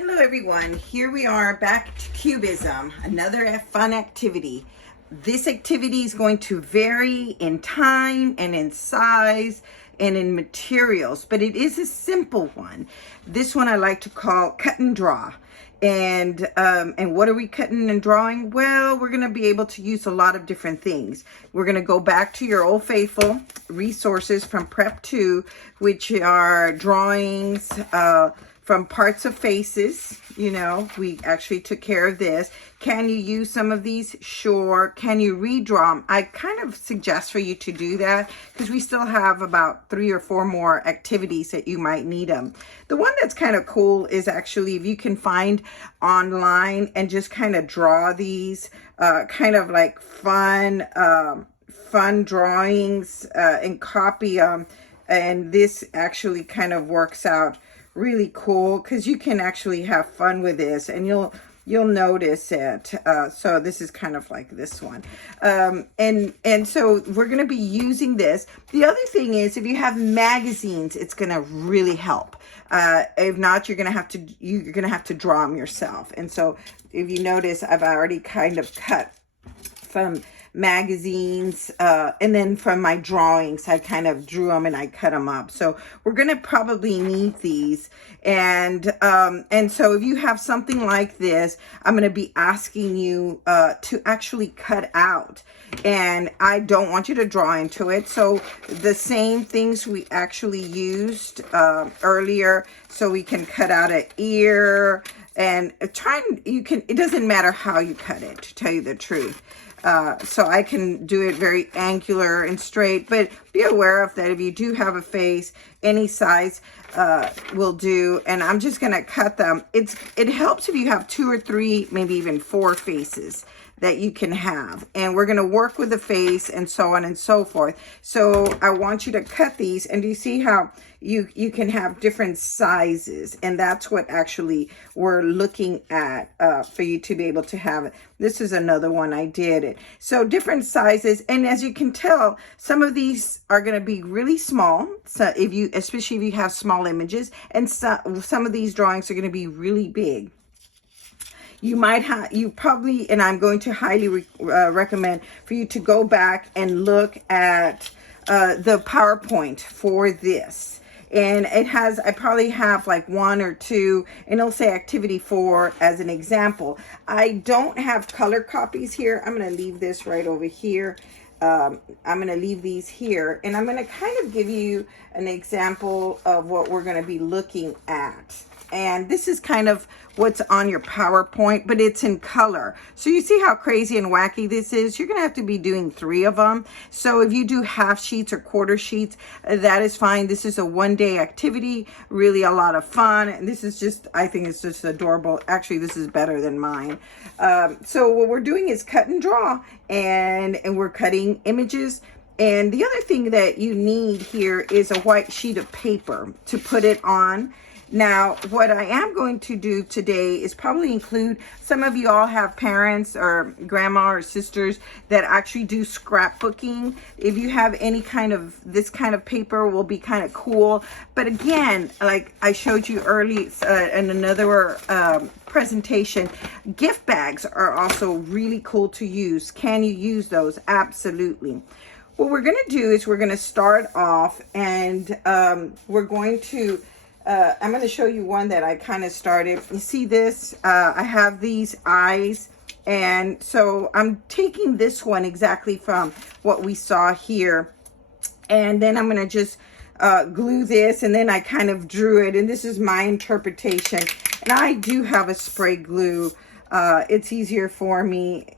Hello everyone, here we are back to Cubism, another fun activity. This activity is going to vary in time and in size and in materials, but it is a simple one. This one I like to call cut and draw. And what are we cutting and drawing? Well, we're going to be able to use a lot of different things. We're going to go back to your old faithful resources from Prep 2, which are drawings, from parts of faces. You know, we actually took care of this. Can you use some of these? Sure. Can you redraw them? I kind of suggest for you to do that because we still have about 3 or 4 more activities that you might need them. The one that's kind of cool is actually if you can find online and just kind of draw these kind of like fun drawings and copy them. And this actually kind of works out really cool because you can actually have fun with this and you'll notice it. So this is kind of like this one. And so we're going to be using this. The other thing is if you have magazines, it's going to really help. If not, you're going to have to draw them yourself. And so if you notice, I've already kind of cut from magazines and then from my drawings I kind of drew them and I cut them up. So we're going to probably need these, and so if you have something like this, I'm going to be asking you to actually cut out, and I don't want you to draw into it. So the same things we actually used earlier, so we can cut out an ear and it doesn't matter how you cut it, to tell you the truth. So I can do it very angular and straight, but be aware of that if you do have a face, any size will do. And I'm just going to cut them. It helps if you have 2 or 3, maybe even 4 faces that you can have. And we're going to work with the face and so on and so forth. So I want you to cut these, and do you see how you can have different sizes? And that's what actually we're looking at for you to be able to have it. This is another one I did it. So different sizes, and as you can tell, some of these are going to be really small. So especially if you have small images, and some of these drawings are going to be really big. You probably, and I'm going to highly recommend for you to go back and look at the PowerPoint for this. And I probably have like 1 or 2, and it'll say activity 4 as an example. I don't have color copies here. I'm going to leave this right over here. I'm going to leave these here, and I'm going to kind of give you an example of what we're going to be looking at. And this is kind of what's on your PowerPoint, but it's in color. So you see how crazy and wacky this is? You're going to have to be doing 3 of them. So if you do half sheets or quarter sheets, that is fine. This is a 1-day activity, really a lot of fun. And this is just, I think it's just adorable. Actually, this is better than mine. So what we're doing is cut and draw, and we're cutting images. And the other thing that you need here is a white sheet of paper to put it on. Now, what I am going to do today is probably include, some of you all have parents or grandma or sisters that actually do scrapbooking. If you have any kind of, this kind of paper will be kind of cool. But again, like I showed you early in another presentation, gift bags are also really cool to use. Can you use those? Absolutely. What we're going to do is we're going to start off, and we're going to I'm going to show you one that I kind of started. You see this? I have these eyes. And so I'm taking this one exactly from what we saw here. And then I'm going to just glue this. And then I kind of drew it. And this is my interpretation. And I do have a spray glue. It's easier for me.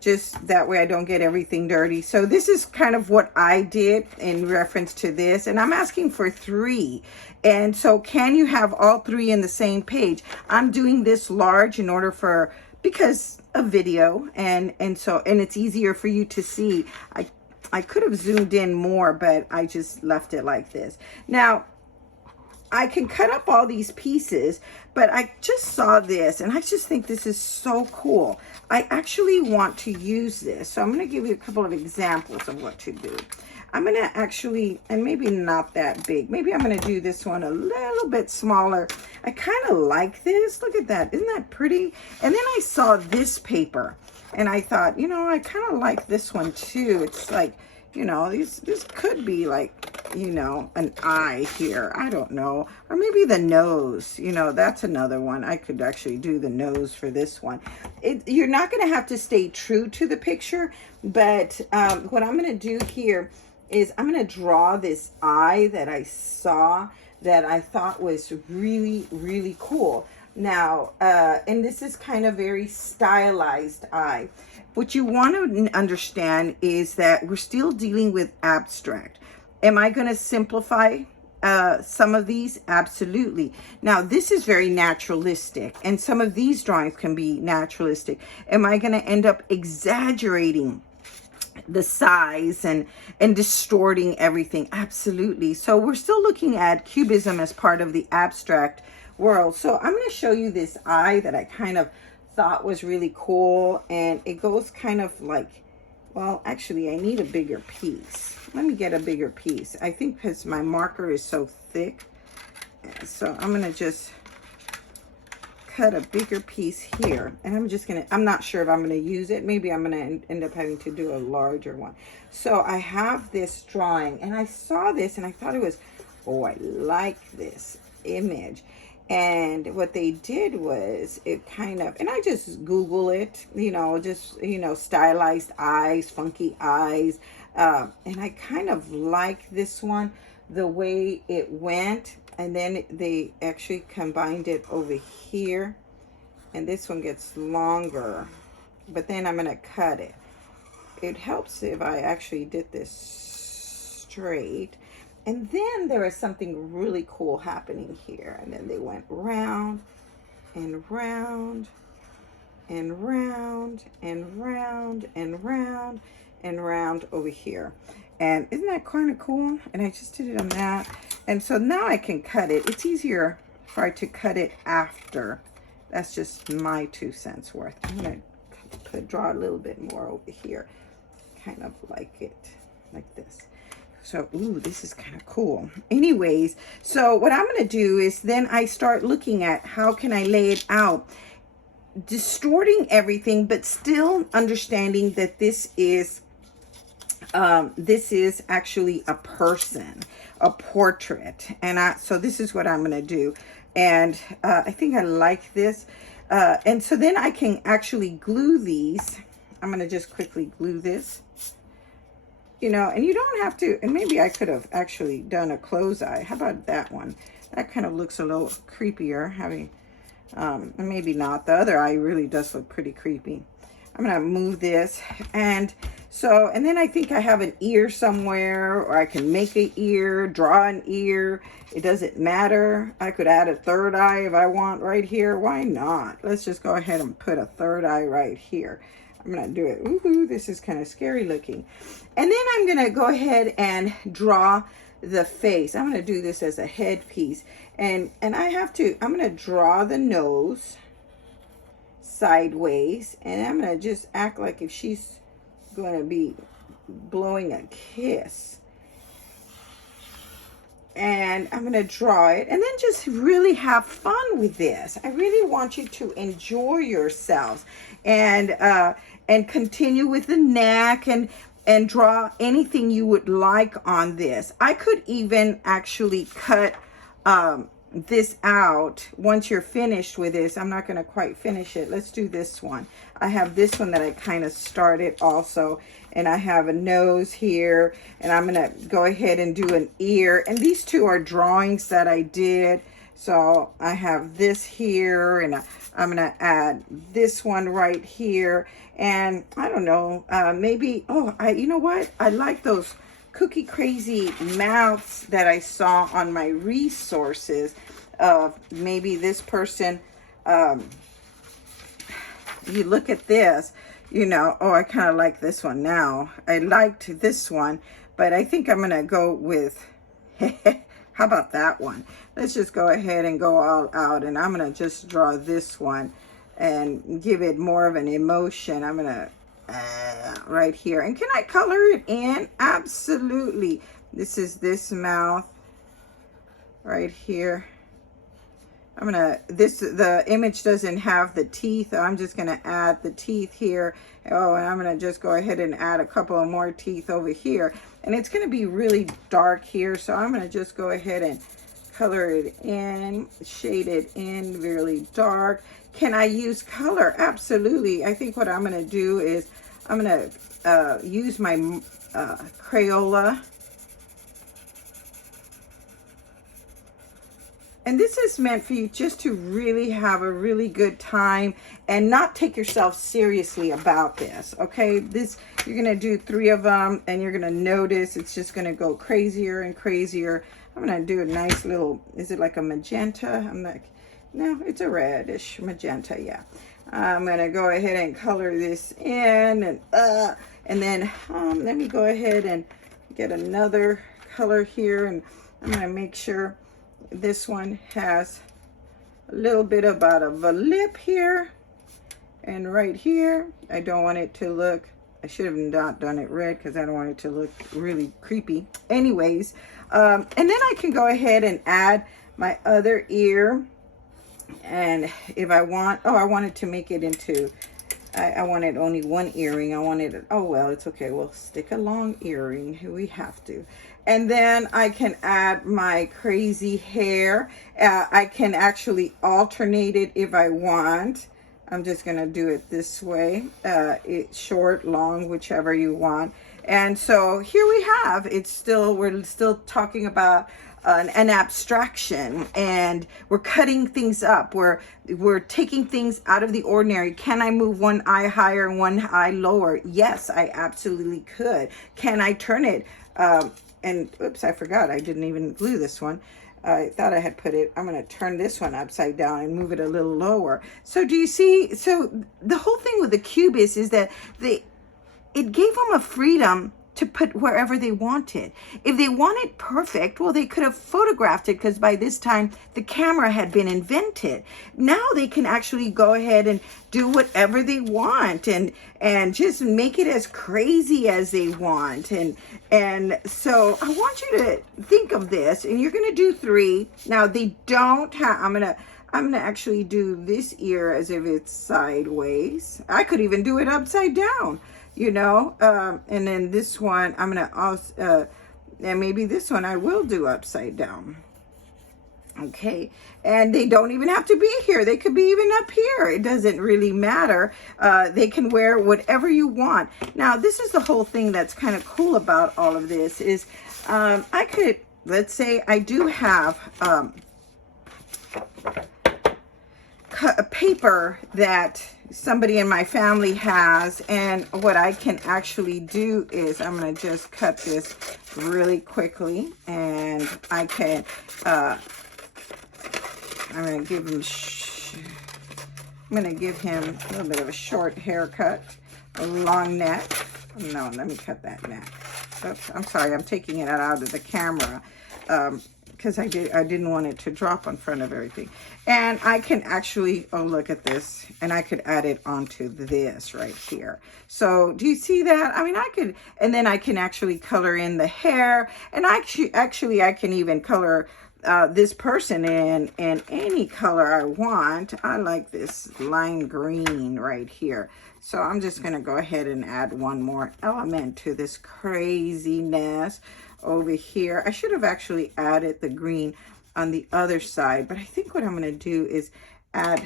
Just that way I don't get everything dirty. So this is kind of what I did in reference to this. And I'm asking for 3. And so can you have all 3 in the same page? I'm doing this large in order because of video. And it's easier for you to see. I could have zoomed in more, but I just left it like this. Now, I can cut up all these pieces, but I just saw this and I just think this is so cool. I actually want to use this. So I'm going to give you a couple of examples of what to do. I'm going to actually, and maybe not that big, maybe I'm going to do this one a little bit smaller. I kind of like this. Look at that. Isn't that pretty? And then I saw this paper and I thought, you know, I kind of like this one too. It's like, you know, this could be like, you know, an eye here. I don't know. Or maybe the nose. You know, that's another one. I could actually do the nose for this one. You're not going to have to stay true to the picture. But what I'm going to do here is I'm going to draw this eye that I saw that I thought was really, really cool. Now, and this is kind of very stylized eye. What you want to understand is that we're still dealing with abstract. Am I going to simplify some of these? Absolutely. Now, this is very naturalistic, and some of these drawings can be naturalistic. Am I going to end up exaggerating the size and distorting everything? Absolutely. So we're still looking at Cubism as part of the abstract world. So I'm going to show you this eye that I kind of thought was really cool, and it goes kind of like, well, actually I need a bigger piece. Let me get a bigger piece. I think because my marker is so thick, so I'm going to just cut a bigger piece here, and I'm not sure if I'm going to use it. Maybe I'm going to end up having to do a larger one. So I have this drawing, and I saw this and I thought it was, oh, I like this image. And what they did was it kind of, and I just Google it, you know, just, you know, stylized eyes, funky eyes. And I kind of like this one, the way it went. And then they actually combined it over here. And this one gets longer. But then I'm going to cut it. It helps if I actually did this straight. And then there is something really cool happening here. And then they went round and round and round and round and round and round over here. And isn't that kind of cool? And I just did it on that. And so now I can cut it. It's easier for I to cut it after. That's just my 2 cents worth. I'm going to draw a little bit more over here. Kind of like it, like this. So, ooh, this is kind of cool. Anyways, so what I'm going to do is then I start looking at how can I lay it out, distorting everything, but still understanding that this is actually a person, a portrait. And so this is what I'm going to do. And I think I like this. And so then I can actually glue these. I'm going to just quickly glue this. You know, and you don't have to, and maybe I could have actually done a closed eye. How about that one? That kind of looks a little creepier, having, maybe not. The other eye really does look pretty creepy. I'm going to move this. And so, and then I think I have an ear somewhere, or I can make an ear, draw an ear. It doesn't matter. I could add a third eye if I want right here. Why not? Let's just go ahead and put a third eye right here. I'm going to do it. Ooh, this is kind of scary looking. And then I'm going to go ahead and draw the face. I'm going to do this as a head piece. And I'm going to draw the nose sideways. And I'm going to just act like if she's going to be blowing a kiss. And I'm going to draw it. And then just really have fun with this. I really want you to enjoy yourselves. And continue with the neck and draw anything you would like on this. I could even actually cut this out once you're finished with this. I'm not going to quite finish it. Let's do this one. I have this one that I kind of started also, and I have a nose here, and I'm going to go ahead and do an ear. And these two are drawings that I did. So I have this here, and I'm going to add this one right here. And I don't know, maybe, you know what? I like those cookie crazy mouths that I saw on my resources of maybe this person. You look at this, you know, oh, I kind of like this one now. I liked this one, but I think I'm going to go with, how about that one? Let's just go ahead and go all out, and I'm going to just draw this one and give it more of an emotion. I'm going to right here. And can I color it in? Absolutely. This is this mouth right here. The image doesn't have the teeth. I'm just gonna add the teeth here. Oh, and I'm gonna just go ahead and add a couple of more teeth over here. And it's gonna be really dark here, so I'm gonna just go ahead and color it in, shade it in really dark. Can I use color? Absolutely. I think what I'm gonna do is I'm gonna use my Crayola. And this is meant for you just to really have a really good time and not take yourself seriously about this, okay? You're gonna do 3 of them and you're gonna notice it's just gonna go crazier and crazier. I'm gonna do a nice little, is it like a magenta? No, it's a reddish magenta, yeah. I'm gonna go ahead and color this in and then let me go ahead and get another color here, and I'm gonna make sure this one has a little bit about of a lip here and right here. I don't want it to look, I should have not done it red because I don't want it to look really creepy. Anyways, and then I can go ahead and add my other ear. And if I want, I wanted to make it into, I wanted only one earring. I wanted, oh well, it's okay. We'll stick a long earring. We have to. And then I can add my crazy hair. I can actually alternate it if I want. I'm just gonna do it this way. It's short, long, whichever you want. And so here we have, we're still talking about an abstraction, and we're cutting things up. We're taking things out of the ordinary. Can I move one eye higher and one eye lower? Yes, I absolutely could. Can I turn it? And oops, I forgot. I didn't even glue this one. I thought I had put it. I'm going to turn this one upside down and move it a little lower. So do you see? So the whole thing with the Cubist is that it gave them a freedom to put wherever they wanted. If they wanted perfect, well, they could have photographed it, because by this time the camera had been invented. Now they can actually go ahead and do whatever they want and just make it as crazy as they want. And so I want you to think of this, and you're gonna do 3. Now they don't have, I'm gonna actually do this ear as if it's sideways. I could even do it upside down, you know, and then this one I'm gonna also and maybe this one I will do upside down. Okay, and they don't even have to be here. They could be even up here. It doesn't really matter. They can wear whatever you want. Now this is the whole thing that's kind of cool about all of this is I could, let's say I do have a paper that somebody in my family has, and what I can actually do is I'm going to just cut this really quickly, and I can I'm going to give him a little bit of a short haircut, a long neck. No, let me cut that neck. Oops, I'm sorry, I'm taking it out of the camera because I didn't want it to drop in front of everything. And I can actually, oh, look at this, and I could add it onto this right here. So do you see that? I mean, I could, and then I can actually color in the hair, and actually I can even color this person in any color I want. I like this lime green right here. So I'm just gonna go ahead and add one more element to this craziness over here. I should have actually added the green on the other side, but I think what I'm gonna do is add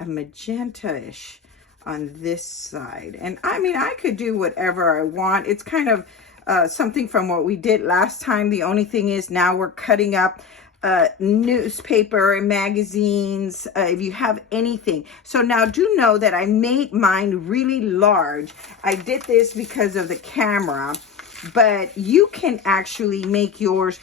a magenta-ish on this side. And I mean, I could do whatever I want. It's kind of something from what we did last time. The only thing is now we're cutting up newspaper and magazines, if you have anything. So now do know that I made mine really large. I did this because of the camera, but you can actually make yours,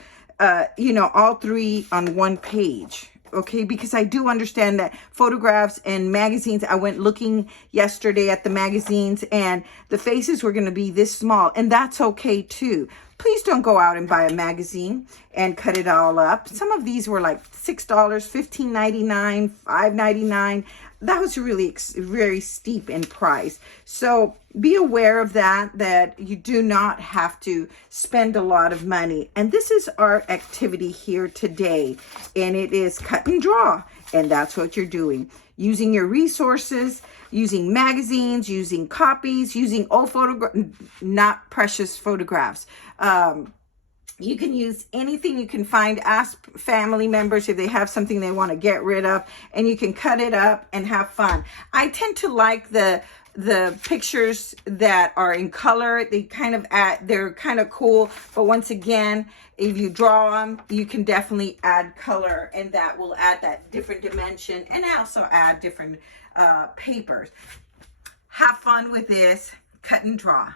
you know, all 3 on one page. Okay, because I do understand that photographs and magazines, I went looking yesterday at the magazines and the faces were going to be this small, and that's okay too. Please don't go out and buy a magazine and cut it all up. Some of these were like $6, $15.99, $5.99. that was really very steep in price. So be aware of that you do not have to spend a lot of money. And this is our activity here today, and it is cut and draw. And that's what you're doing, using your resources, using magazines, using copies, using old photographs, not precious photographs. You can use anything you can find. Ask family members if they have something they want to get rid of, and you can cut it up and have fun. I tend to like the pictures that are in color. They're kind of cool, but once again, if you draw them, you can definitely add color, and that will add that different dimension, and also add different papers. Have fun with this. Cut and draw.